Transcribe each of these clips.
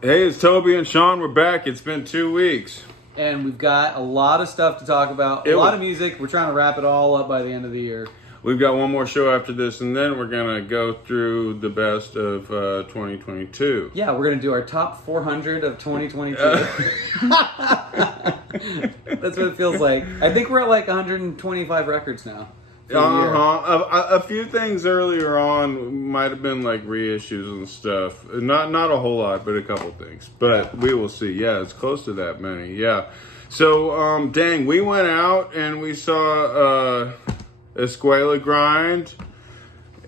Hey, it's Toby and Sean. We're back. It's been 2 weeks. And we've got a lot of stuff to talk about. A lot of music. We're trying to wrap it all up by the end of the year. We've got one more show after this, and then we're going to go through the best of 2022. Yeah, we're going to do our top 400 of 2022. That's what it feels like. I think we're at like 125 records now. A few things earlier on might have been like reissues and stuff. Not a whole lot, but a couple things. But we will see. Yeah, it's close to that many. Yeah. So, dang, we went out and we saw Escuela Grind,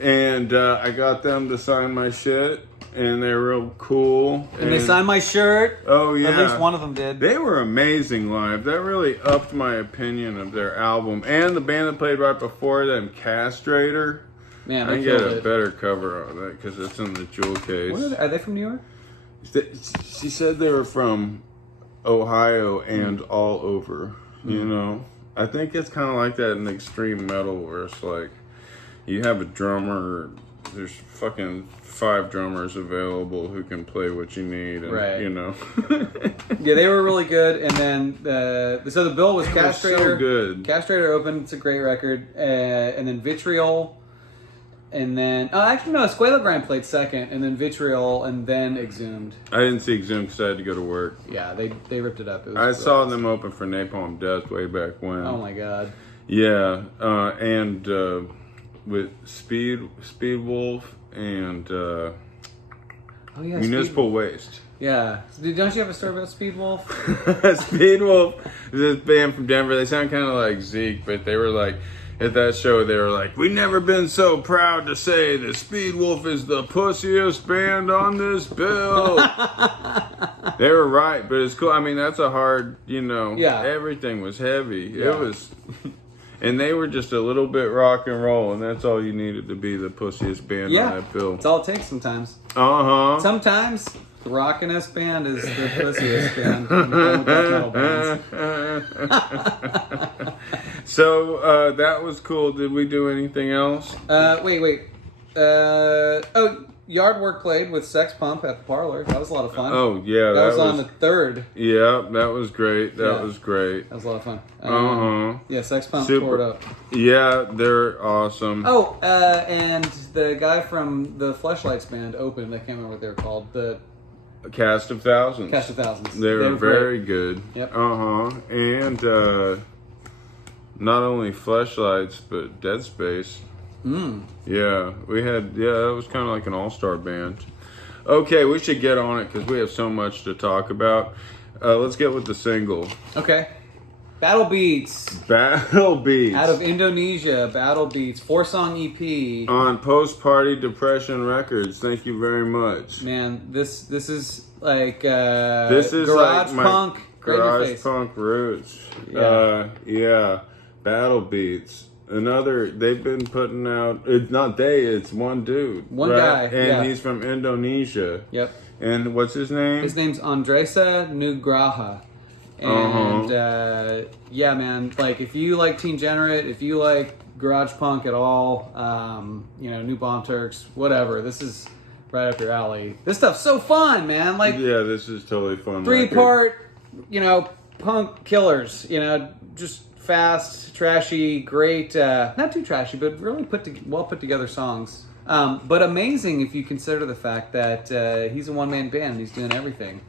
and I got them to sign my shit. And they're real cool. And they signed my shirt. Oh, yeah. At least one of them did. They were amazing live. That really upped my opinion of their album. And the band that played right before them, Castrator. Man, I can get a better cover on that because it's in the jewel case. Are they from New York? She said they were from Ohio and all over. You know? I think it's kind of like that in extreme metal where it's like you have a drummer, there's fucking 5 drummers available who can play what you need, and, right? You know. Yeah, they were really good. And then so the bill was Castrator. So good. Castrator opened. It's a great record. And then Vitriol. And then Escuela Grind played second, and then Vitriol, and then Exhumed. I didn't see Exhumed because I had to go to work. Yeah, they ripped it up. I saw them open for Napalm Death way back when. Oh my god. Yeah, and with Speed Wolf and Municipal Waste. Yeah. Don't you have a story about Speed Wolf? Speed Wolf, this band from Denver. They sound kind of like Zeke, but they were like, at that show, they were like, "We've never been so proud to say that Speed Wolf is the pussiest band on this bill." They were right, but it's cool. I mean, that's a hard, Yeah. Everything was heavy. Yeah. It was, and they were just a little bit rock and roll, and that's all you needed to be the pussiest band on that bill. That's all it takes sometimes. Sometimes the rockinest band is the pussiest band in the metal bands. So that was cool. Did we do anything else? Wait. Yard Work played with Sex Pump at the Parlor. That was a lot of fun. Oh yeah, that was on the 3rd. Yeah, that was great. That was great. That was a lot of fun. Yeah, Sex Pump tore it up. Yeah, they're awesome. Oh, and the guy from the Fleshlights band opened. I can't remember what they were called. The Cast of Thousands. Cast of Thousands. They were very good. Yep. And not only Fleshlights, but Dead Space. Yeah, we had. Yeah, that was kind of like an all-star band. Okay, we should get on it because we have so much to talk about. Let's get with the single. Okay. Battlebeats. Out of Indonesia, Battlebeats. 4-song EP. On Post Party Depression Records. Thank you very much. Man, this is like this is garage like punk. Garage punk roots. Yeah. Battlebeats. They've been putting out, it's one dude. One guy. And he's from Indonesia. Yep. And what's his name? His name's Andresa Nugraha. And yeah, man, like if you like Teen Generate, if you like garage punk at all, New Bomb Turks, whatever, this is right up your alley. This stuff's so fun, man. Like, yeah, this is totally fun. 3-part, punk killers, just fast, trashy, great, not too trashy, but really well put together songs. But amazing if you consider the fact that he's a one-man band and he's doing everything.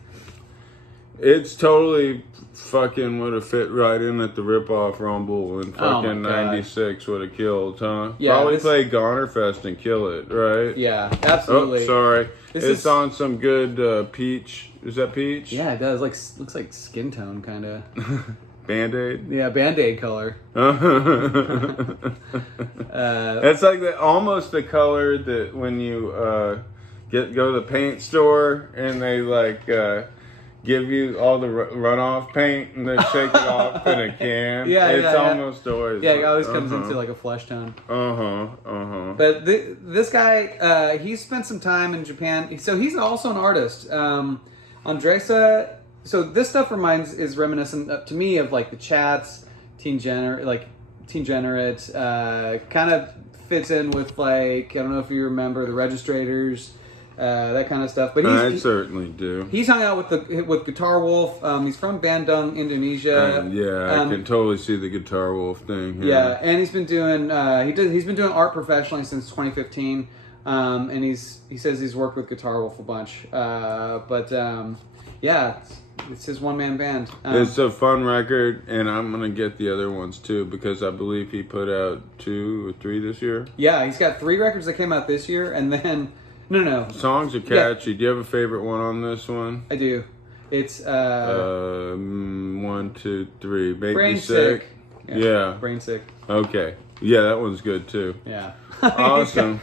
It's totally fucking would have fit right in at the rip-off Rumble and fucking 96 would have killed, huh? Yeah, probably play Gonerfest and kill it, right? Yeah, absolutely. Oh, sorry. It's on some good peach. Is that peach? Yeah, it does. Looks like skin tone, kind of. Band-Aid? Yeah, Band-Aid color. It's like almost the color that when you go to the paint store and they give you all the runoff paint and then shake it off in a can. It's almost always. Yeah, it always comes into like a flesh tone. But this guy, he spent some time in Japan. So he's also an artist. Andresa. So this stuff is reminiscent to me of like the Chats, Teen Generate, kind of fits in with like, I don't know if you remember the Registrators. that kind of stuff. But I certainly do. He's hung out with Guitar Wolf. He's from Bandung, Indonesia. I can totally see the Guitar Wolf thing. Yeah, and he's been doing he's been doing art professionally since 2015. And he says he's worked with Guitar Wolf a bunch. Yeah, it's his one-man band. It's a fun record, and I'm going to get the other ones too, because I believe he put out 2 or 3 this year. Yeah, he's got 3 records that came out this year, and then... No. Songs are catchy. Yeah. Do you have a favorite one on this one? I do. It's... 1, 2, 3. Make Brain Me Sick. Yeah. Brain Sick. Okay. Yeah, that one's good too. Yeah. Awesome.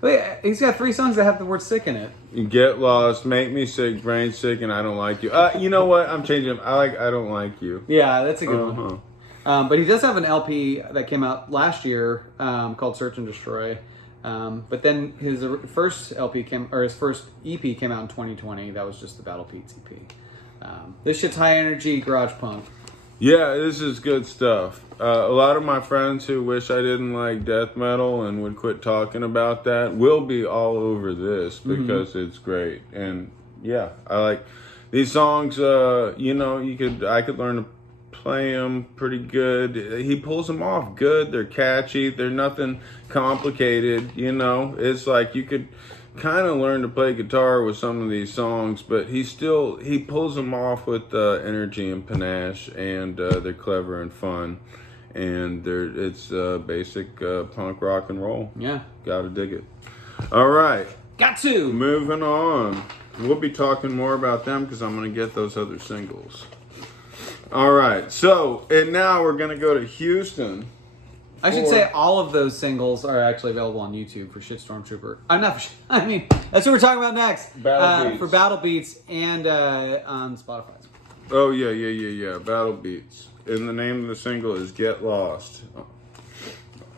Wait, he's got 3 songs that have the word sick in it. Get Lost, Make Me Sick, Brain Sick, and I Don't Like You. You know what? I'm changing them. I Don't Like You. Yeah, that's a good one. But he does have an LP that came out last year called Search and Destroy. But then his first LP his first EP came out in 2020. That was just the Battlebeats EP. This shit's high energy garage punk. Yeah, this is good stuff. A lot of my friends who wish I didn't like death metal and would quit talking about that will be all over this because it's great. And yeah, I like these songs. I could learn to play them pretty good. He pulls them off good. They're catchy. They're nothing complicated. It's like you could kind of learn to play guitar with some of these songs, but he pulls them off with energy and panache, and they're clever and fun, and it's basic punk rock and roll. Yeah, gotta dig it. All right, got to moving on. We'll be talking more about them because I'm gonna get those other singles. All right, so and now we're gonna go to Houston. I should say all of those singles are actually available on YouTube for Shitstormtrooper. That's what we're talking about next. For Battlebeats and on Spotify. Oh, yeah. Battlebeats. And the name of the single is Get Lost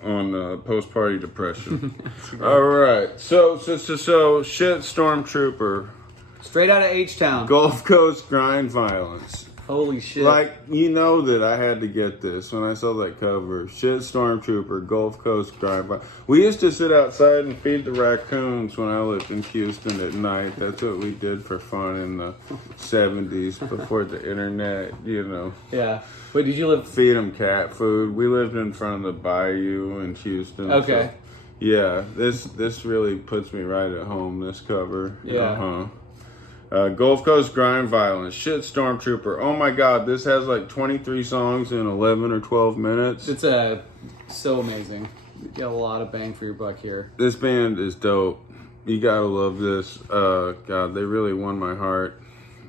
on Post-Party Depression. All right. So Shitstormtrooper. Straight out of H-Town. Gulf Coast Grind Violence. Holy shit. That I had to get this when I saw that cover. Shitstormtrooper, Gulf Coast Grind Violence. We used to sit outside and feed the raccoons when I lived in Houston at night. That's what we did for fun in the 70s before the internet, Yeah. Wait, did you live... Feed them cat food. We lived in front of the bayou in Houston. Okay. So, yeah, this really puts me right at home, this cover. Yeah. Gulf Coast Grind Violence, Shitstormtrooper. Oh my god, this has like 23 songs in 11 or 12 minutes. It's so amazing. You get a lot of bang for your buck here. This band is dope. You gotta love this. God, they really won my heart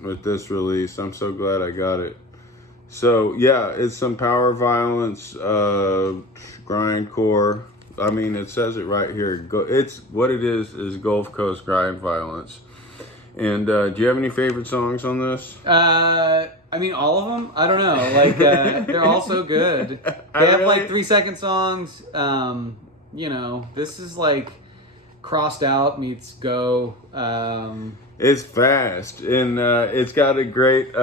with this release. I'm so glad I got it. So yeah, it's some power violence, grindcore. I mean, it says it right here. It's what it is Gulf Coast Grind Violence. And do you have any favorite songs on this? I mean, all of them. I don't know. They're all so good. They have 3-second songs. This is like Crossed Out meets Go. It's fast, and it's got a great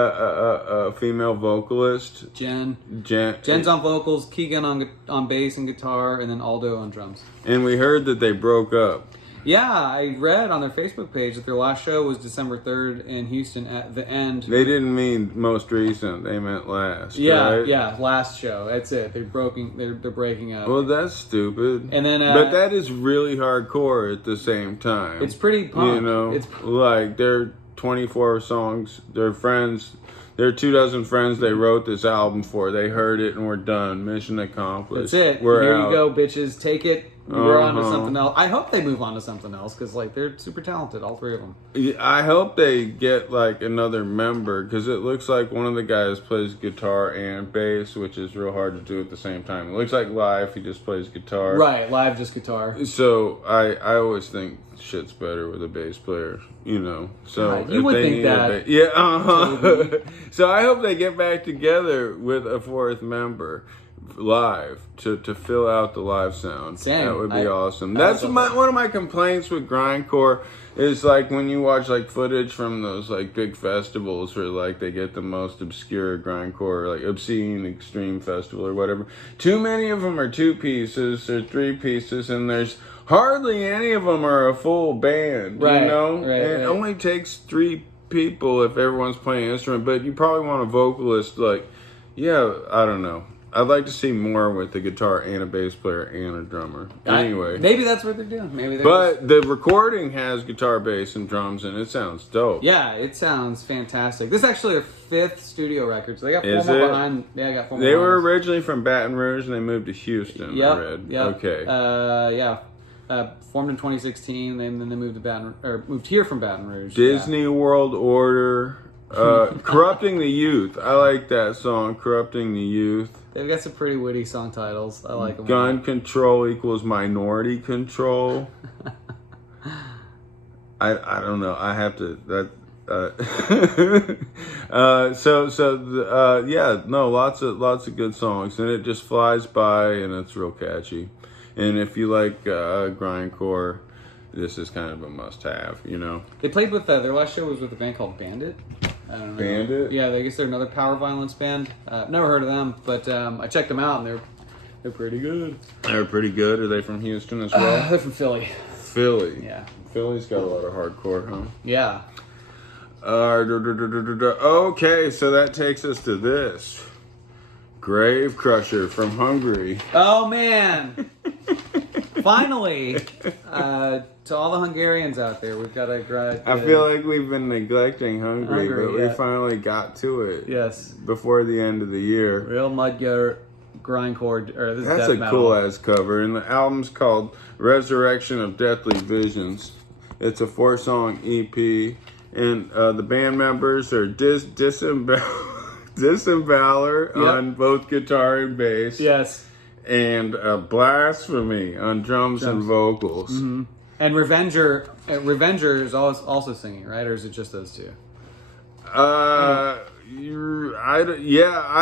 female vocalist. Jen's on vocals, Keegan on bass and guitar, and then Aldo on drums. And we heard that they broke up. Yeah, I read on their Facebook page that their last show was December 3rd in Houston at the End. They didn't mean most recent; they meant last. Yeah, right? yeah, last show. That's it. They're breaking up. Well, that's stupid. And then, but that is really hardcore at the same time. It's pretty punk. It's like they're 24 songs. They're friends. They're 24 friends they wrote this album for. They heard it and we're done. Mission accomplished. That's it. We're Here out. you go, bitches. Take it. We're on to something else. I hope they move on to something else because they're super talented, all 3 of them. I hope they get another member because it looks like one of the guys plays guitar and bass, which is real hard to do at the same time. It looks like live he just plays guitar. Right, live just guitar. So I always think shit's better with a bass player, So you would think that. Yeah, So I hope they get back together with a 4th member. Live to fill out the live sound. Same. That would be awesome. That's one of my complaints with grindcore is when you watch footage from those big festivals where they get the most obscure grindcore Obscene Extreme Festival or whatever. Too many of them are 2 pieces or 3 pieces, and there's hardly any of them are a full band, Right, you know? right, And it right. only takes 3 people if everyone's playing an instrument, but you probably want a vocalist, like, yeah, I don't know. I'd like to see more with a guitar and a bass player and a drummer. Anyway. Maybe that's what they're doing. Maybe they're But the recording has guitar, bass, and drums, and it sounds dope. yeah, it sounds fantastic. This is actually their 5th studio record, so they got 4 Is more it? behind. Yeah, I got 4 more They were behind. originally from Baton Rouge, and they moved to Houston, I read. Yep. Okay. Formed in 2016, then they moved to moved here from Baton Rouge. Disney World Order. Corrupting the Youth. I like that song, Corrupting the Youth. They've got some pretty witty song titles. I like them. Gun control equals minority control. I don't know. I have to lots of good songs, and it just flies by, and it's real catchy. And if you like grindcore, this is kind of a must-have, you know. They played with their last show was with a band called Bandit. I don't know. Bandit? Yeah, I guess they're another power violence band. Never heard of them, but I checked them out, and they're pretty good. They're pretty good. Are they from Houston as well? They're from Philly. Philly. Yeah. Philly's got a lot of hardcore, huh? Yeah. Okay, so that takes us to this. Gravecrusher from Hungary. Oh man! Finally, to all the Hungarians out there, we've got a. I feel like we've been neglecting Hungary, but yeah. we finally got to it. Yes, Before the end of the year. real mudgear grindcore. Or this That's is death a metal. cool ass cover, and the album's called Resurrection of Deathly Visions. It's a 4-song EP, and the band members are Disembowler Yep. on both guitar and bass. Yes, And Blasphemy on drums and vocals. mm-hmm. And Revenger is also singing, right? Or is it just those two? I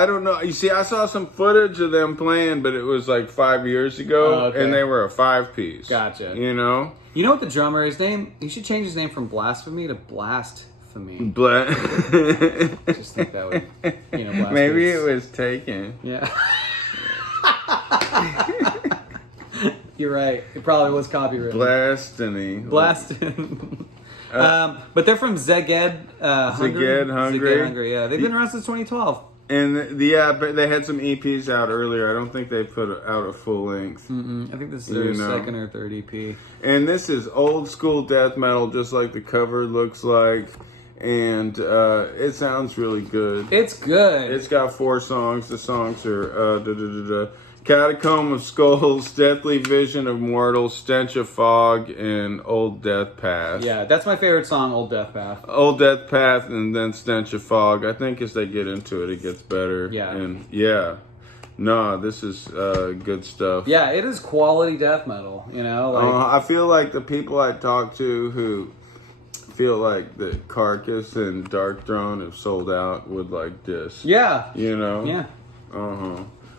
don't know. You see, I saw some footage of them playing, but it was like 5 years ago, Oh, okay. and they were a 5-piece. Gotcha. You know? You know what the drummer? His name. He should change his name from Blasphemy to Blastphemy. I just think that would, blast Maybe dudes. it was taken. Yeah. You're right. It probably was copyrighted. Blasphemy. Blasted. But they're from Szeged, Hungary. Szeged, Hungary. Szeged, Hungary. Yeah, they've been around since 2012. And but they had some EPs out earlier. I don't think they put out a full length. I think this is their second or third EP. And this is old school death metal, just like the cover looks like. And it sounds really good. It's good. It's got 4 songs. The songs are Catacomb of Skulls, Deathly Vision of Mortals, Stench of Fog, and Old Death Path. Yeah, that's my favorite song, Old Death Path. Old Death Path and then Stench of Fog. I think as they get into it, it gets better. Yeah. And this is good stuff. Yeah, it is quality death metal, I feel like the people I talk to who feel like the Carcass and Dark Throne have sold out would like this. Yeah. Yeah.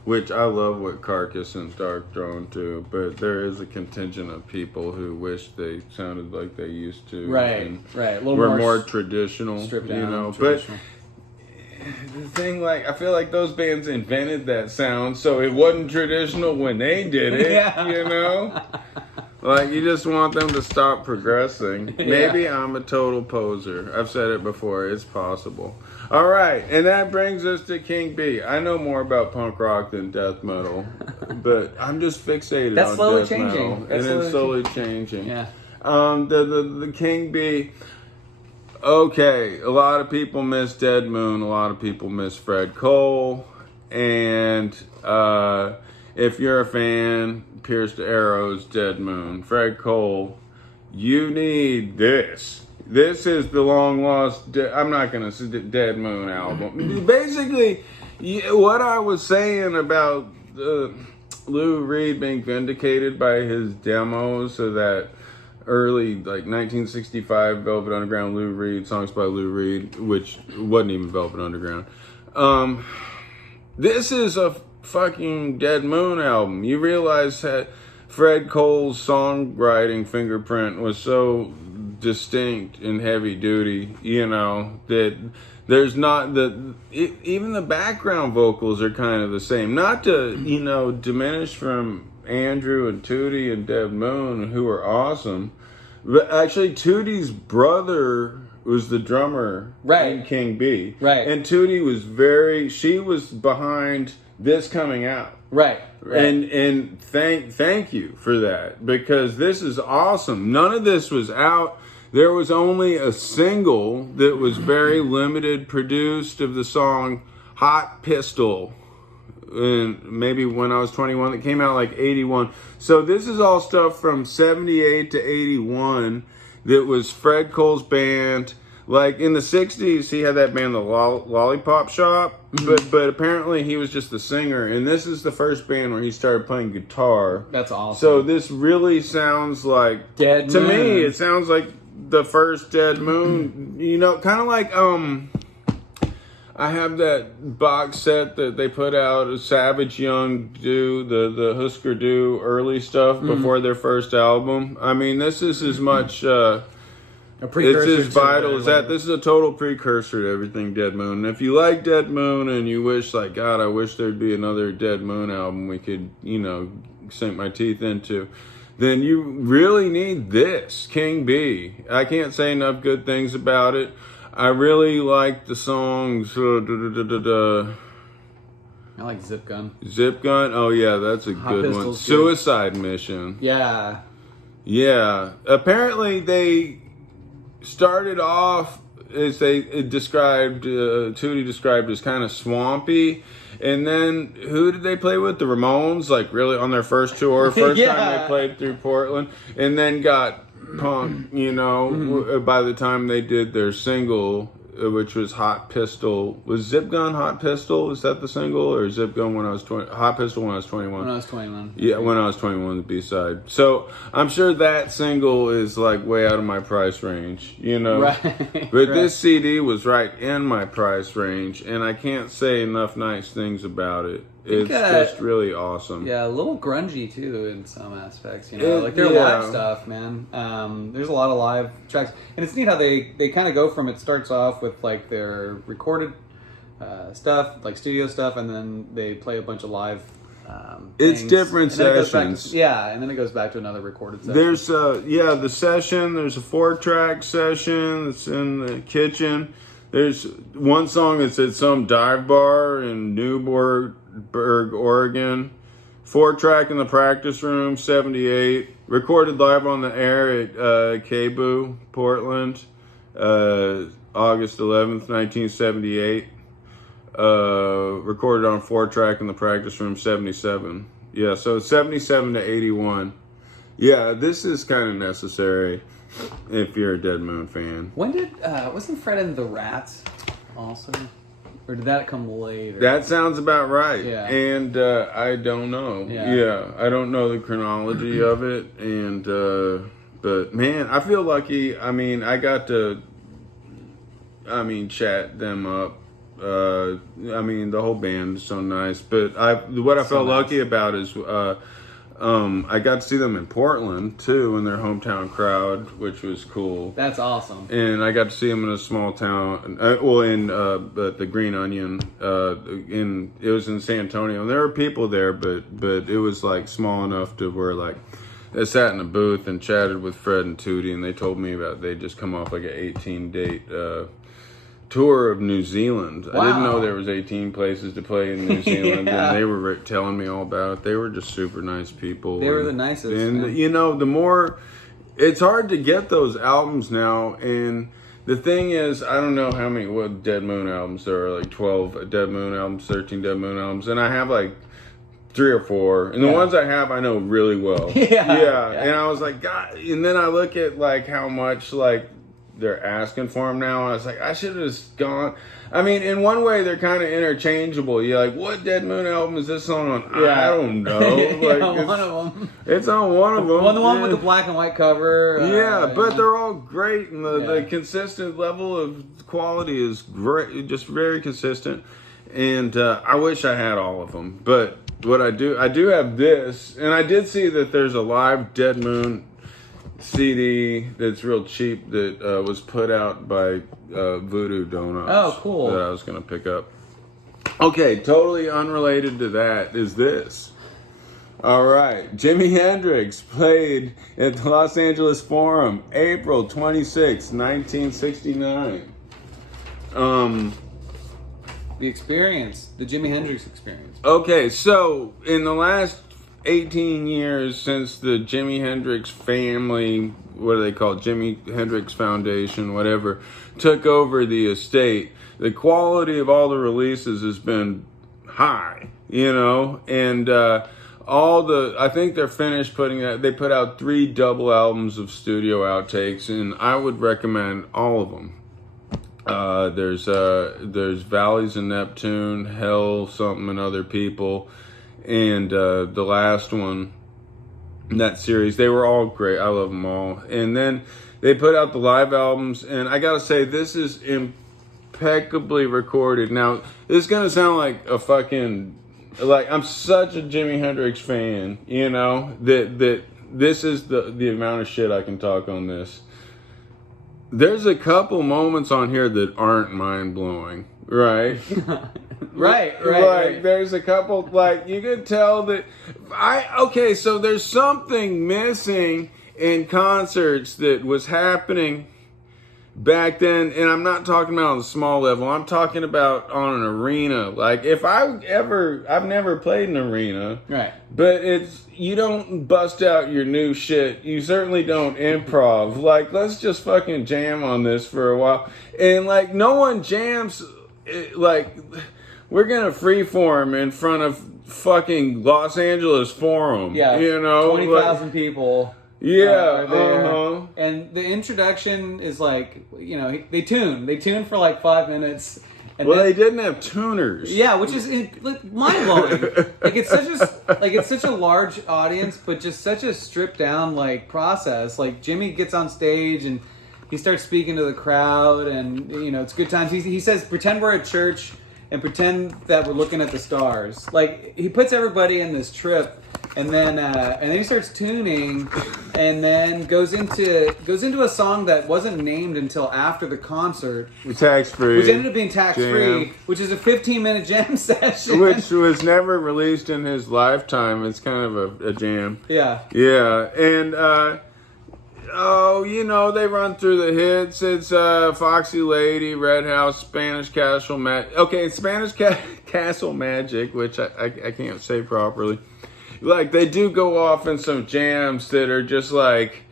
Which I love what Carcass and Dark Throne do, but there is a contingent of people who wish they sounded like they used to. Right. And A little were more traditional. stripped down. Traditional. But the thing, I feel like those bands invented that sound, so it wasn't traditional when they did it. Yeah. You just want them to stop progressing. Maybe I'm a total poser. I've said it before. It's possible. All right, and that brings us to King B. I know more about punk rock than death metal, but I'm just fixated That's on slowly death changing. metal, That's and it's slowly changing. Yeah. The King B. Okay, a lot of people miss Dead Moon. A lot of people miss Fred Cole, and if you're a fan, Pierce the Arrows, Dead Moon, Fred Cole, you need this. This is the long lost. I'm not gonna say Dead Moon album. Basically, what I was saying about Lou Reed being vindicated by his demos of that early 1965 Velvet Underground Lou Reed songs by Lou Reed, which wasn't even Velvet Underground. This is a fucking Dead Moon album. You realize that Fred Cole's songwriting fingerprint was so distinct and heavy duty, that there's not even the background vocals are kind of the same. Not to, diminish from Andrew and Tootie and Dead Moon, who are awesome. But actually, Tootie's brother was the drummer in King B. Right. And Tootie was she was behind this coming out. Right. And thank you for that, because this is awesome. None of this was out. There was only a single that was very limited produced of the song Hot Pistol. And maybe when I was 21, that came out like 81. So this is all stuff from 78 to 81 that was Fred Cole's band. Like in the 60s, he had that band, the Lollipop Shop, but apparently he was just the singer. And this is the first band where he started playing guitar. That's awesome. So this really sounds like, to me, it sounds like the first Dead Moon, you know, kind of like, I have that box set that they put out, Savage Young do, the Husker Du early stuff before their first album. I mean, this is as much, it's as vital as that. This is a total precursor to everything Dead Moon. And if you like Dead Moon and you wish, like, God, I wish there'd be another Dead Moon album we could, you know, sink my teeth into, then you really need this, King B. I can't say enough good things about it. I really like the songs. I like Zip Gun. Zip Gun? Oh, yeah, that's a good one. Suicide Mission. Yeah. Yeah. Apparently, they started off as Tootie described as kind of swampy. And then who did they play with? The Ramones, like really on their first tour. First time they played through Portland. And then got punk, you know, by the time they did their single, which was Hot Pistol. Was Zip Gun Hot Pistol? Is that the single? Or Zip Gun when I was 20? Hot Pistol when I was 21? When I was 21. Yeah, when I was 21, the B-side. So I'm sure that single is like way out of my price range, you know? Right. But this CD was right in my price range, and I can't say enough nice things about it. It's just really awesome. Yeah, a little grungy too in some aspects, you know, like their live stuff, man. There's a lot of live tracks, and it's neat how they kind of go from, it starts off with like their recorded stuff, like studio stuff, and then they play a bunch of live. It's different sessions. And then it goes back to another recorded session. There's the session. There's a 4-track session that's in the kitchen. There's one song that's at some dive bar in Newburgh, Oregon. 4-track in the practice room, 78. Recorded live on the air at KBOO, Portland, August 11th, 1978. Recorded on 4-track in the practice room, 77. Yeah, so it's 77 to 81. Yeah, this is kind of necessary if you're a Dead Moon fan. When did, wasn't Fred and the Rats also? Or did that come later? That sounds about right. Yeah. And I don't know. Yeah, I don't know the chronology of it. And, but man, I feel lucky. I mean, I got to, chat them up. I mean, the whole band is so nice. But what I felt lucky about is I got to see them in Portland too, in their hometown crowd, which was cool. That's awesome. And I got to see them in a small town, in the Green Onion. It was in San Antonio. And there were people there, but it was like small enough to where like I sat in a booth and chatted with Fred and Tootie, and they told me they'd just come off like an 18-date tour of New Zealand. Wow. I didn't know there was 18 places to play in New Zealand, and they were telling me all about it. They were just super nice people. They were the nicest. And man. you know, it's hard to get those albums now. And the thing is, I don't know what Dead Moon albums there are, like 12 Dead Moon albums, 13 Dead Moon albums, and I have like 3 or 4, and the ones I have I know really well. Yeah. And I was like, God. And then I look at like how much like they're asking for them now, and I was like, I should have just gone. I mean, in one way, they're kind of interchangeable. You're like, what Dead Moon album is this song on? I don't know. Like, one of them. It's on one of them. The one with the black and white cover. But they're all great, and the consistent level of quality is great, just very consistent. And I wish I had all of them, but what I do have this, and I did see that there's a live Dead Moon CD that's real cheap that was put out by Voodoo Donuts. Oh, cool. That I was going to pick up. Okay, totally unrelated to that is this. All right. Jimi Hendrix played at the Los Angeles Forum, April 26, 1969. The experience, the Jimi Hendrix experience. Okay, so in the last 18 years since the Jimi Hendrix family, what do they call it? Jimi Hendrix Foundation, whatever, took over the estate, the quality of all the releases has been high, you know, and I think they're finished putting that. They put out 3 double albums of studio outtakes, and I would recommend all of them. There's Valleys of Neptune, Hell, Something and Other People, and the last one in that series. They were all great. I love them all. And then they put out the live albums, and I gotta say, this is impeccably recorded. Now, this is gonna sound like a fucking, like, I'm such a Jimi Hendrix fan, you know, that this is the amount of shit I can talk on this. There's a couple moments on here that aren't mind-blowing, right? Right. There's a couple, like, you could tell that, okay, so there's something missing in concerts that was happening back then, and I'm not talking about on a small level, I'm talking about on an arena. Like, I've never played an arena. Right. But you don't bust out your new shit. You certainly don't improv. Like, let's just fucking jam on this for a while. And, like, no one jams, like, we're gonna freeform in front of fucking Los Angeles Forum. Yeah. You know? 20,000 people. Yeah, there. And the introduction is like, you know, they tune for like 5 minutes. And well, then, they didn't have tuners. Yeah, which is mind blowing. Like it's such a large audience, but just such a stripped down like process. Like Jimmy gets on stage and he starts speaking to the crowd, and you know it's good times. He says, "Pretend we're at church and pretend that we're looking at the stars." Like he puts everybody in this trip. And then he starts tuning, and then goes into a song that wasn't named until after the concert, Tax Free, which ended up being Tax Free, which is a 15-minute jam session, which was never released in his lifetime. It's kind of a jam. Yeah, and you know, they run through the hits. It's Foxy Lady, Red House, Spanish Castle Magic. Okay, Spanish Castle Magic, which I can't say properly. Like, they do go off in some jams that are just like,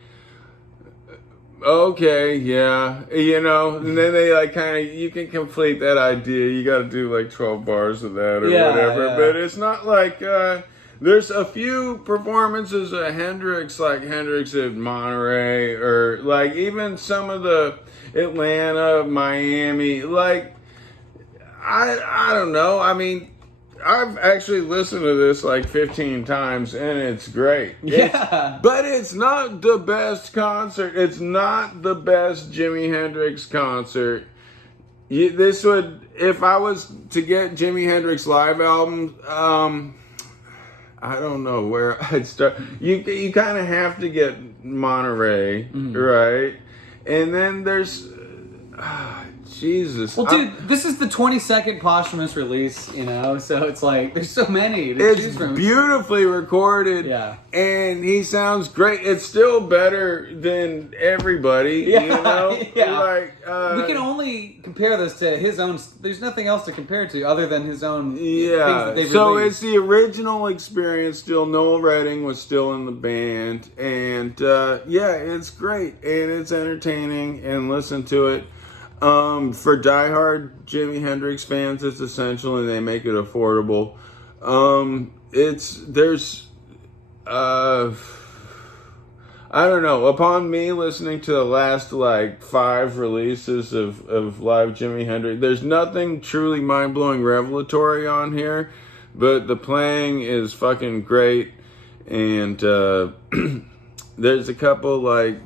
okay, yeah, you know, and then they like kind of, you can complete that idea. You got to do like 12 bars of that or whatever, but it's not like, there's a few performances of Hendrix, like Hendrix at Monterey, or like even some of the Atlanta, Miami, like, I don't know, I mean, I've actually listened to this like 15 times, and it's great. But it's not the best concert. It's not the best Jimi Hendrix concert. This would, if I was to get Jimi Hendrix live album, I don't know where I'd start. You kind of have to get Monterey, right? And then there's... Jesus. Well, dude, this is the 22nd posthumous release, you know, so it's like, there's so many to choose from. It's beautifully recorded, and he sounds great. It's still better than everybody, you know? Like, we can only compare this to his own, there's nothing else to compare it to other than his own things that they've so released. It's the original experience. Still, Noel Redding was still in the band, and it's great, and it's entertaining, and listen to it. For diehard Jimi Hendrix fans, it's essential, and they make it affordable. I don't know. Upon me listening to the last like 5 releases of live Jimi Hendrix, there's nothing truly mind-blowing revelatory on here, but the playing is fucking great, and there's a couple like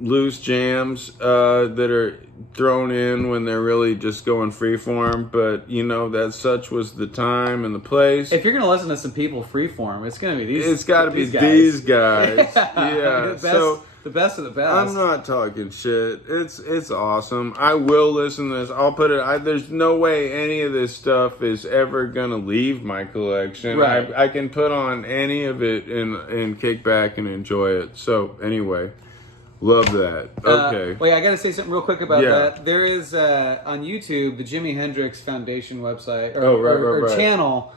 loose jams that are thrown in when they're really just going freeform, but you know that such was the time and the place. If you're gonna listen to some people freeform, it's gonna be these. It's got to be these guys. Yeah. The best of the best. I'm not talking shit. It's awesome. I will listen to this. I'll put it. There's no way any of this stuff is ever gonna leave my collection. Right. I can put on any of it and kick back and enjoy it. So anyway, love that. Okay. Wait, I gotta say something real quick about Yeah. that. There is on YouTube the Jimi Hendrix Foundation website right. channel.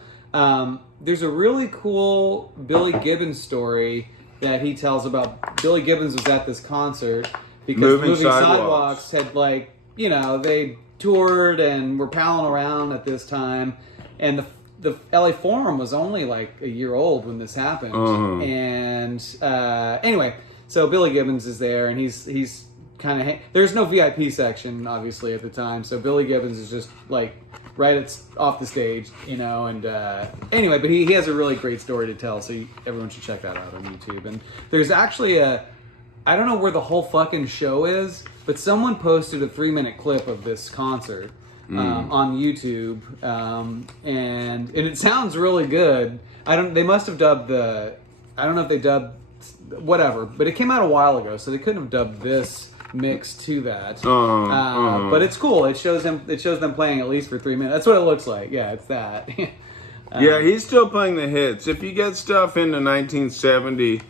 There's a really cool Billy Gibbons story that he tells about. Billy Gibbons was at this concert because Moving Sidewalks had they toured and were palling around at this time, and the LA Forum was only like a year old when this happened. And anyway, so Billy Gibbons is there, and he's kind of there's no VIP section obviously at the time, so Billy Gibbons is just like right off the stage, and anyway, but he has a really great story to tell, so everyone should check that out on YouTube. And there's actually I don't know where the whole fucking show is, but someone posted a 3-minute clip of this concert on YouTube, and it sounds really good. They must have dubbed I don't know if they dubbed whatever, but it came out a while ago, so they couldn't have dubbed this mix to that. But it's cool. It shows them playing at least for 3 minutes. That's what it looks like. Yeah, it's that. Yeah, he's still playing the hits. If you get stuff into 1970,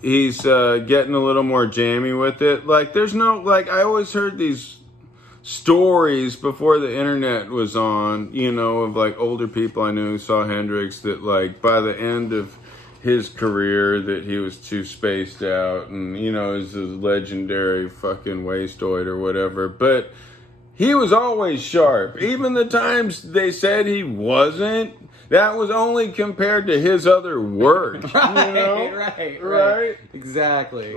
he's getting a little more jammy with it. Like, there's no, I always heard these stories before the internet was on, of older people I knew who saw Hendrix that by the end of his career that he was too spaced out and is a legendary fucking wastoid or whatever, but he was always sharp. Even the times they said he wasn't, that was only compared to his other work. Right. Exactly.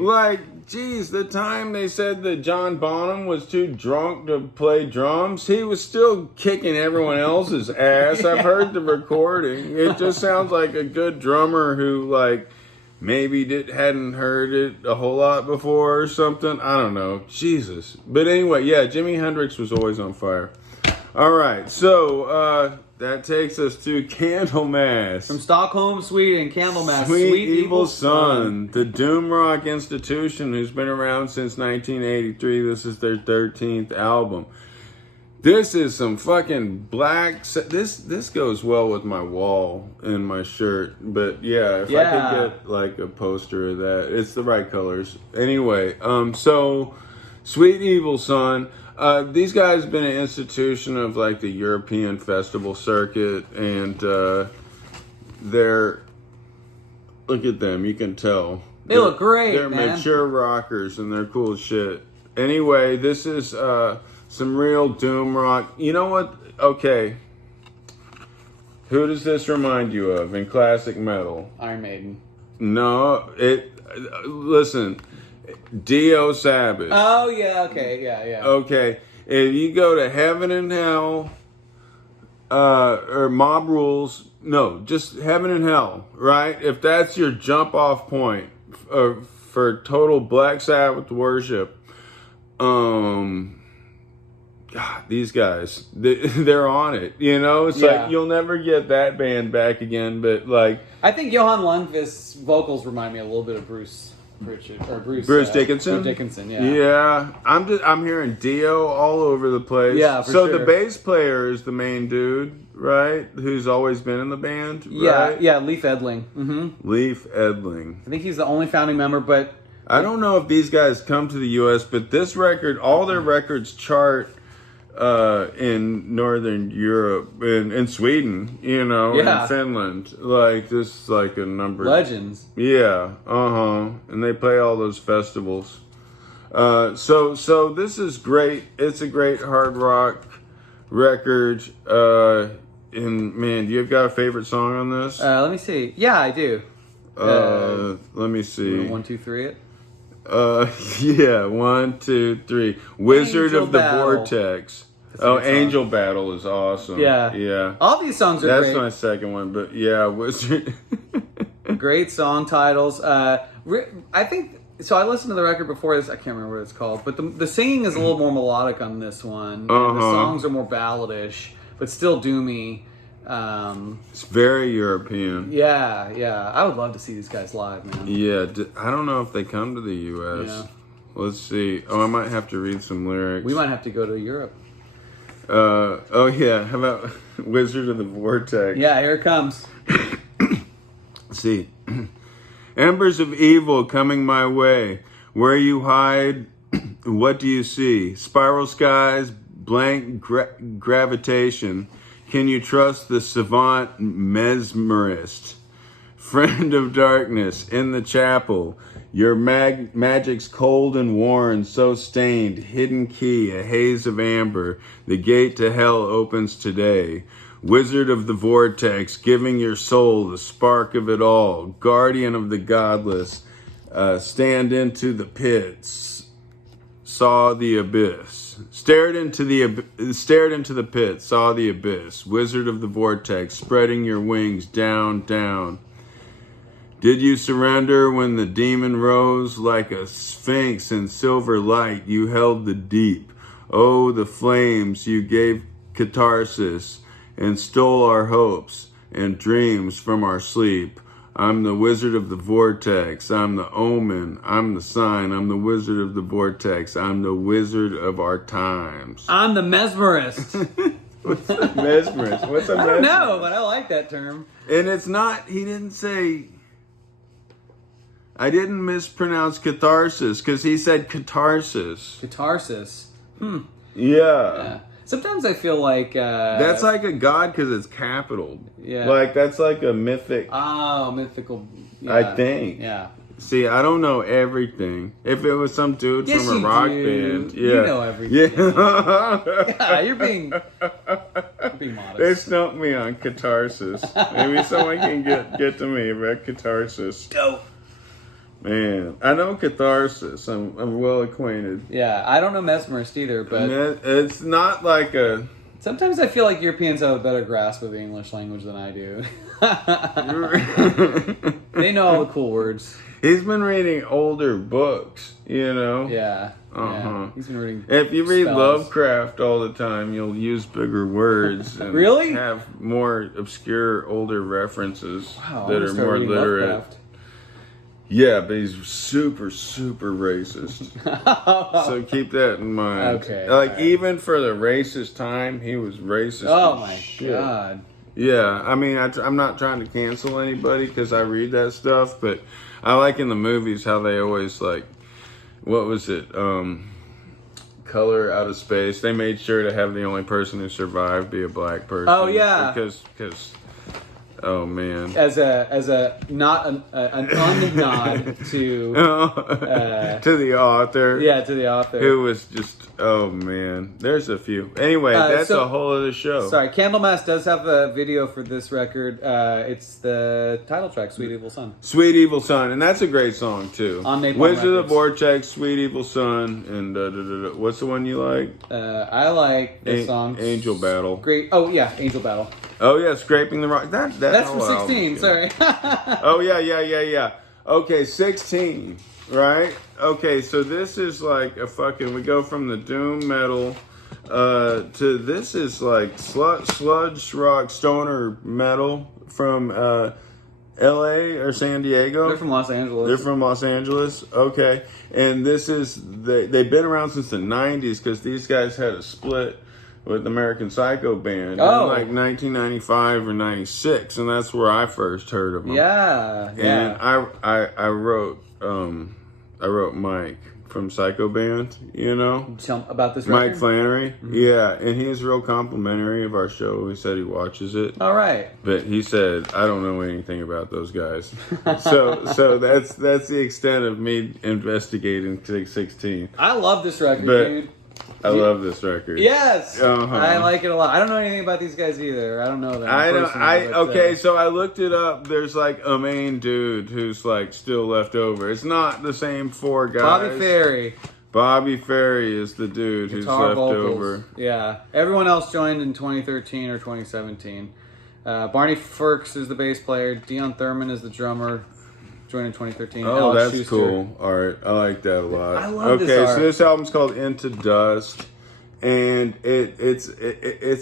Geez, the time they said that John Bonham was too drunk to play drums, he was still kicking everyone else's ass. I've heard the recording. It just sounds like a good drummer who, maybe hadn't heard it a whole lot before or something. I don't know. Jesus. But anyway, yeah, Jimi Hendrix was always on fire. All right, so that takes us to Candlemass. From Stockholm, Sweden, Candlemass. Sweet Evil Son, the doom rock institution who's been around since 1983. This is their 13th album. This is some fucking black... This goes well with my wall and my shirt. But yeah, if I could get a poster of that. It's the right colors. Anyway, so Sweet Evil Son... these guys have been an institution of the European festival circuit, and they're, look at them, you can tell. They look great, They're man. mature rockers, and they're cool as shit. Anyway, this is some real doom rock. You know what? Okay. Who does this remind you of in classic metal? Iron Maiden. No, listen... Dio Sabbath. Oh, yeah, okay, yeah. Okay, if you go to Heaven and Hell, or Mob Rules, no, just Heaven and Hell, right? If that's your jump off point for total Black Sabbath worship, God, these guys, they're on it, It's you'll never get that band back again, but I think Johan Lundqvist's vocals remind me a little bit of Bruce Dickinson. Bruce Dickinson, yeah. Yeah, I'm hearing Dio all over the place. Yeah, for so sure. the bass player is the main dude, right? Who's always been in the band, right? Yeah, Leif Edling. Mm-hmm. Leif Edling. I think he's the only founding member, but I don't know if these guys come to the U.S., but this record, all their records chart in Northern Europe, in Sweden, in Finland, this is a number. Legends. Yeah, and they play all those festivals. So this is great. It's a great hard rock record. And man, do you got a favorite song on this? Let me see. Yeah, I do. Let me see. 1, 2, 3 it. Yeah, 1, 2, 3. Wizard Angel of the Battle. Vortex. Angel Battle is awesome. Yeah. All these songs are That's great. my second one, but yeah, Wizard. Great song titles. I think so. I listened to the record before this. I can't remember what it's called, but the singing is a little more melodic on this one. And the songs are more balladish, but still doomy. It's very European. Yeah, I would love to see these guys live, man. Yeah, I don't know if they come to the U.S. Yeah. Let's see. Oh, I might have to read some lyrics. We might have to go to Europe. Oh yeah, how about Wizard of the Vortex? Yeah, here it comes. Let's see. Embers of evil coming my way. Where you hide, what do you see? Spiral skies, blank gravitation. Can you trust the savant mesmerist? Friend of darkness in the chapel. Your magic's cold and worn, so stained. Hidden key, a haze of amber. The gate to hell opens today. Wizard of the vortex, giving your soul the spark of it all. Guardian of the godless, stand into the pits. Saw the abyss. Stared into the pit. Saw the abyss. Wizard of the vortex, spreading your wings down, down. Did you surrender when the demon rose like a sphinx in silver light? You held the deep. Oh, the flames you gave catharsis and stole our hopes and dreams from our sleep. I'm the wizard of the vortex. I'm the omen. I'm the sign. I'm the wizard of the vortex. I'm the wizard of our times. I'm the mesmerist. What's a mesmerist? What's a mesmerist? I don't know, but I like that term. And it's not, he didn't say... I didn't mispronounce catharsis because he said catharsis. Catharsis. Yeah. Sometimes I feel like... that's like a god because it's capital. Yeah. Like, that's like a mythic... Oh, mythical. Yeah. I think. Yeah. See, I don't know everything. If it was some dude Yes, from a you rock do. band... You know everything. Yeah. Yeah, you're being modest. They stumped me on catharsis. Maybe someone can get to me about catharsis. Dope. Man, I know catharsis. I'm well acquainted. Yeah, I don't know mesmerist either, but It's not like a... sometimes I feel like Europeans have a better grasp of the English language than I do. They know all the cool words. He's been reading older books, you know? Yeah. Uh-huh. He's been reading If you read spells. Lovecraft all the time, you'll use bigger words and Really? have more obscure older references Wow, that I'm are gonna start more reading literate. Lovecraft. Yeah, but he's super, super racist. So keep that in mind. Okay, Like, alright. even for the racist time, he was racist. Oh as my shit. god. Yeah, I mean, I'm not trying to cancel anybody because I read that stuff, but I like in the movies how they always, like, what was it? Color Out of Space. They made sure to have the only person who survived be a black person. Oh, yeah. Because oh man. As a not an unnod to To the author. yeah, to the author. Who was just, oh man. There's a few. Anyway, that's so- a whole other show. Sorry, Candlemass does have a video for this record. It's the title track, "Sweet Evil Son." Sweet Evil Son, and that's a great song too. On Napalm Wizard of the Records. Vortex, Sweet Evil Son, and what's the one you like? I like this song. Angel Battle. Great. Oh yeah, Angel Battle. Oh yeah, Scraping the Rock. That's from whole 16. album's Sorry. good. Oh yeah. Okay, 16. Right. Okay, so this is like a fucking. We go from the doom metal to this is like sludge rock stoner metal from L.A. or San Diego. They're from Los Angeles. They're from Los Angeles. Okay, and this is they've been around since the 90s because these guys had a split with American Psycho Band in like 1995 or 96, and that's where I first heard of them. Yeah. And I wrote Mike from Psycho Band, you know? Tell about this Mike record? Flannery. Yeah, and he was real complimentary of our show. He said he watches it. All right. But he said, I don't know anything about those guys. so that's the extent of me investigating 16. I love this record, But- dude. I love this record. Yes, Uh-huh. I like it a lot. I don't know anything about these guys either. I don't know them. Okay, so I looked it up. There's like a main dude who's like still left over. It's not the same four guys. Bobby Ferry, Bobby Ferry is the dude who's guitar, left vocals. over. Yeah, everyone else joined in 2013 or 2017. Barney Ferks is the bass player. Dion Thurman is the drummer. Joined in 2013. Oh, Alex that's Schuster. cool art. I like that a lot. I love this Okay, art. so this album's called Into Dust, and it's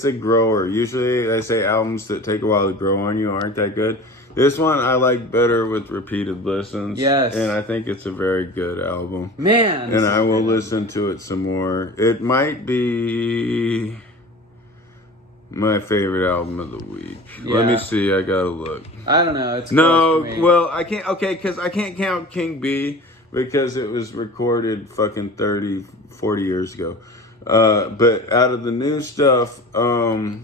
a grower. Usually, I say albums that take a while to grow on you aren't that good. This one I like better with repeated listens. Yes. And I think it's a very good album. Man. And I will listen to it some more. It might be my favorite album of the week. Yeah. Let me see. I gotta look. I don't know. It's No, close to me. well, I can't. Okay, because I can't count King B because it was recorded fucking 30, 40 years ago. But out of the new stuff, so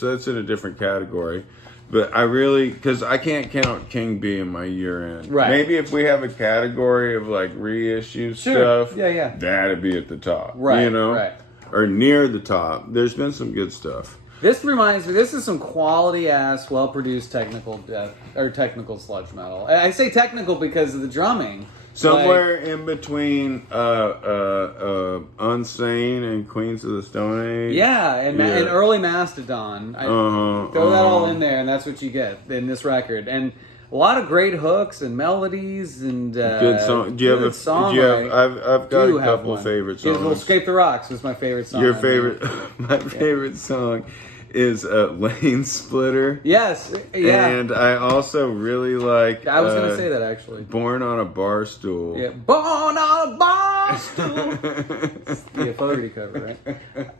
that's in a different category. But I really, because I can't count King B in my year end. Right. Maybe if we have a category of like reissue stuff, Yeah. that'd be at the top. Right. You know? Right. Or near the top. There's been some good stuff. This reminds me. This is some quality ass, well produced technical sludge metal. I say technical because of the drumming. Somewhere in between Unsane and Queens of the Stone Age. Yeah, and early Mastodon. Throw that all in there, and that's what you get in this record. And a lot of great hooks and melodies and good song. Do you have a song? I've got a couple favorite songs. Well, "Scrape the Rocks" was my favorite song. Your favorite? My favorite song is Lane Splitter. Yes, yeah. And I also really like. I was going to say that actually. Born on a Bar Stool. Yeah, Born on a Bar Stool. It's the Fogerty cover,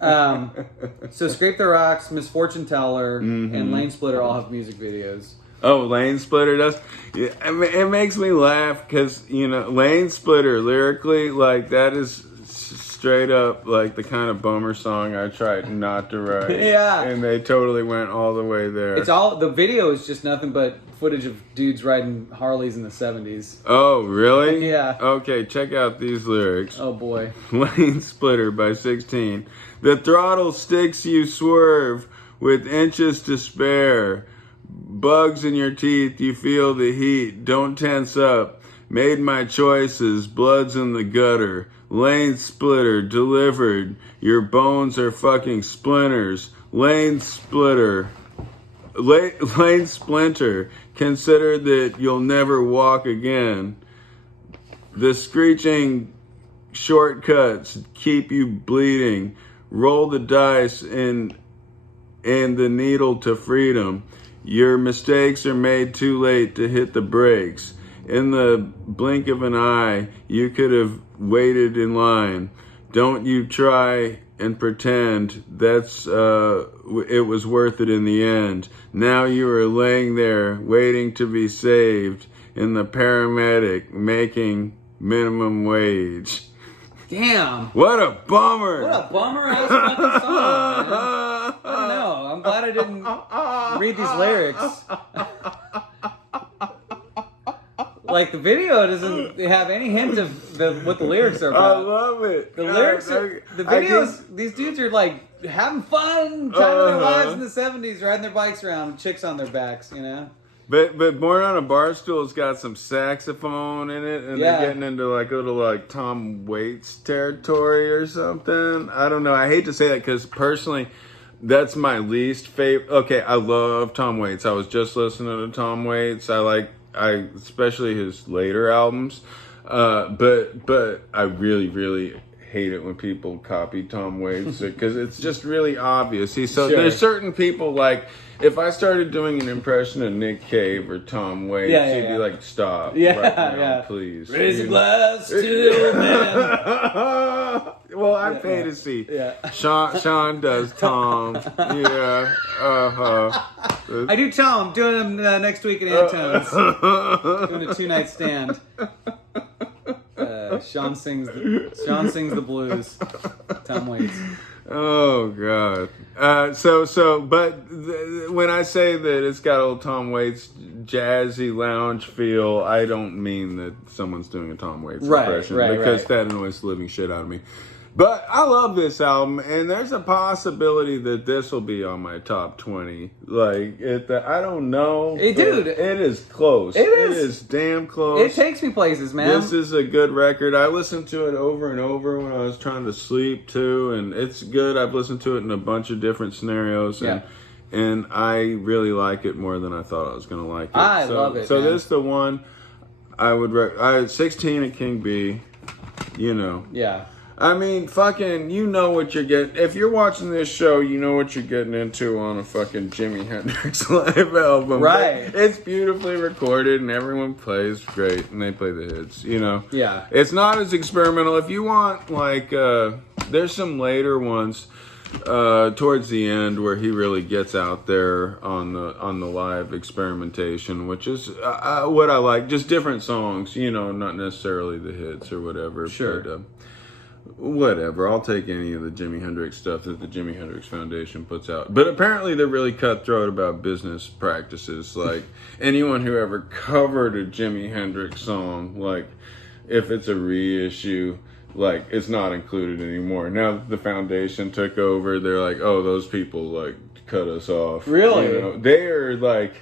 right? So "Scrape the Rocks," "Misfortune Teller," and "Lane Splitter" all have music videos. Oh, Lane Splitter does. Yeah, I mean, it makes me laugh because Lane Splitter lyrically, like that is straight up like the kind of bummer song I tried not to write. Yeah. And they totally went all the way there. It's all the video is just nothing but footage of dudes riding Harleys in the 70s. Oh, really? Yeah. Okay, check out these lyrics. Oh boy. Lane Splitter by 16. The throttle sticks, you swerve with inches to spare. Bugs in your teeth, you feel the heat. Don't tense up. Made my choices, blood's in the gutter. Lane Splitter, delivered. Your bones are fucking splinters. Lane Splitter. Lane Splinter. Consider that you'll never walk again. The screeching shortcuts keep you bleeding. Roll the dice and the needle to freedom. Your mistakes are made too late to hit the brakes. In the blink of an eye, you could have waited in line. Don't you try and pretend that's it was worth it in the end. Now you are laying there waiting to be saved in the paramedic making minimum wage. Damn. What a bummer. What a bummer ass fucking song, man. I don't know. I'm glad I didn't read these lyrics. Like, the video doesn't have any hint of what the lyrics are about. I love it. The lyrics are, the videos, these dudes are like having fun, time of their lives in the 70s, riding their bikes around with chicks on their backs, you know? But Born on a Bar Stool's got some saxophone in it, and they're getting into like a little like Tom Waits territory or something. I don't know. I hate to say that because personally, that's my least favorite. Okay, I love Tom Waits. I was just listening to Tom Waits. I especially his later albums, but I really hate it when people copy Tom Waits because it's just really obvious. There's certain people like if I started doing an impression of Nick Cave or Tom Waits, he'd be like, "Stop, right now, please, raise a glass to the man." Well, I pay to see. Yeah. Sean does Tom. Yeah. I do Tom. Doing him next week at Antone's. Doing a 2-night stand. Sean sings the blues. Tom Waits. Oh God. When I say that it's got old Tom Waits jazzy lounge feel, I don't mean that someone's doing a Tom Waits impression because that annoys the living shit out of me. But I love this album, and there's a possibility that this will be on my top 20. Like, I don't know. Hey, dude. It is close. It is damn close. It takes me places, man. This is a good record. I listened to it over and over when I was trying to sleep, too, and it's good. I've listened to it in a bunch of different scenarios, and I really like it more than I thought I was going to like it. I love it, So man. this is the one I would 16 at King B, you know. Yeah. I mean, fucking, you know what you're getting. If you're watching this show, you know what you're getting into on a fucking Jimi Hendrix live album. Right. It's beautifully recorded and everyone plays great and they play the hits, you know? Yeah. It's not as experimental. If you want, like, there's some later ones towards the end where he really gets out there on the live experimentation, which is what I like. Just different songs, you know, not necessarily the hits or whatever. Sure. But, whatever, I'll take any of the Jimi Hendrix stuff that the Jimi Hendrix Foundation puts out. But apparently they're really cutthroat about business practices. Like, anyone who ever covered a Jimi Hendrix song, like, if it's a reissue, like, it's not included anymore. Now that the foundation took over, they're like, oh, those people, like, cut us off. Really? You know? They are, like...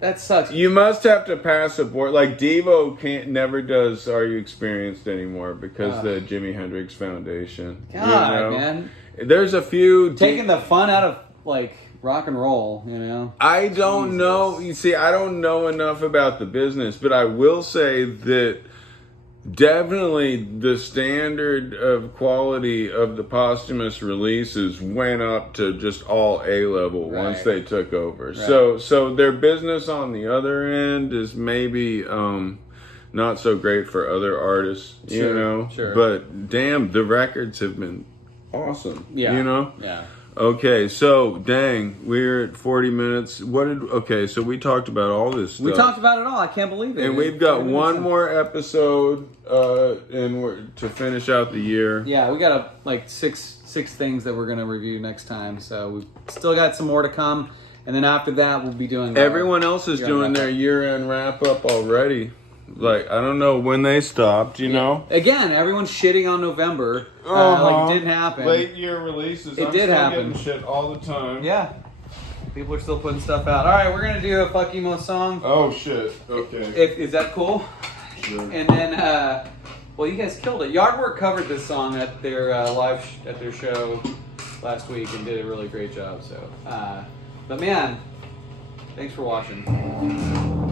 That sucks. You must have to pass a board. Like Devo never does Are You Experienced anymore because the Jimi Hendrix Foundation. God, man. There's a few taking the fun out of like rock and roll, you know. I don't know. You see, I don't know enough about the business, but I will say that definitely the standard of quality of the posthumous releases went up to just all A level once they took over. Right. So their business on the other end is maybe not so great for other artists, you know. Sure. But damn, the records have been awesome. Yeah. You know? Yeah. Okay, so dang, we're at 40 minutes. So we talked about all this stuff. We talked about it all. I can't believe it. And we've got one more episode to finish out the year. Yeah, we got six things that we're gonna review next time. So we've still got some more to come, and then after that we'll be doing. Everyone else is doing their year-end wrap-up already. Like, I don't know when they stopped, you know? Again, everyone's shitting on November. Like, it didn't happen. Late year releases. It did happen. Getting shit all the time. Yeah. People are still putting stuff out. All right, we're going to do a Fuck Emo song. Oh, shit. Okay. Is that cool? Sure. And then, well, you guys killed it. Yardwork covered this song at their at their show last week and did a really great job. So, but man, thanks for watching.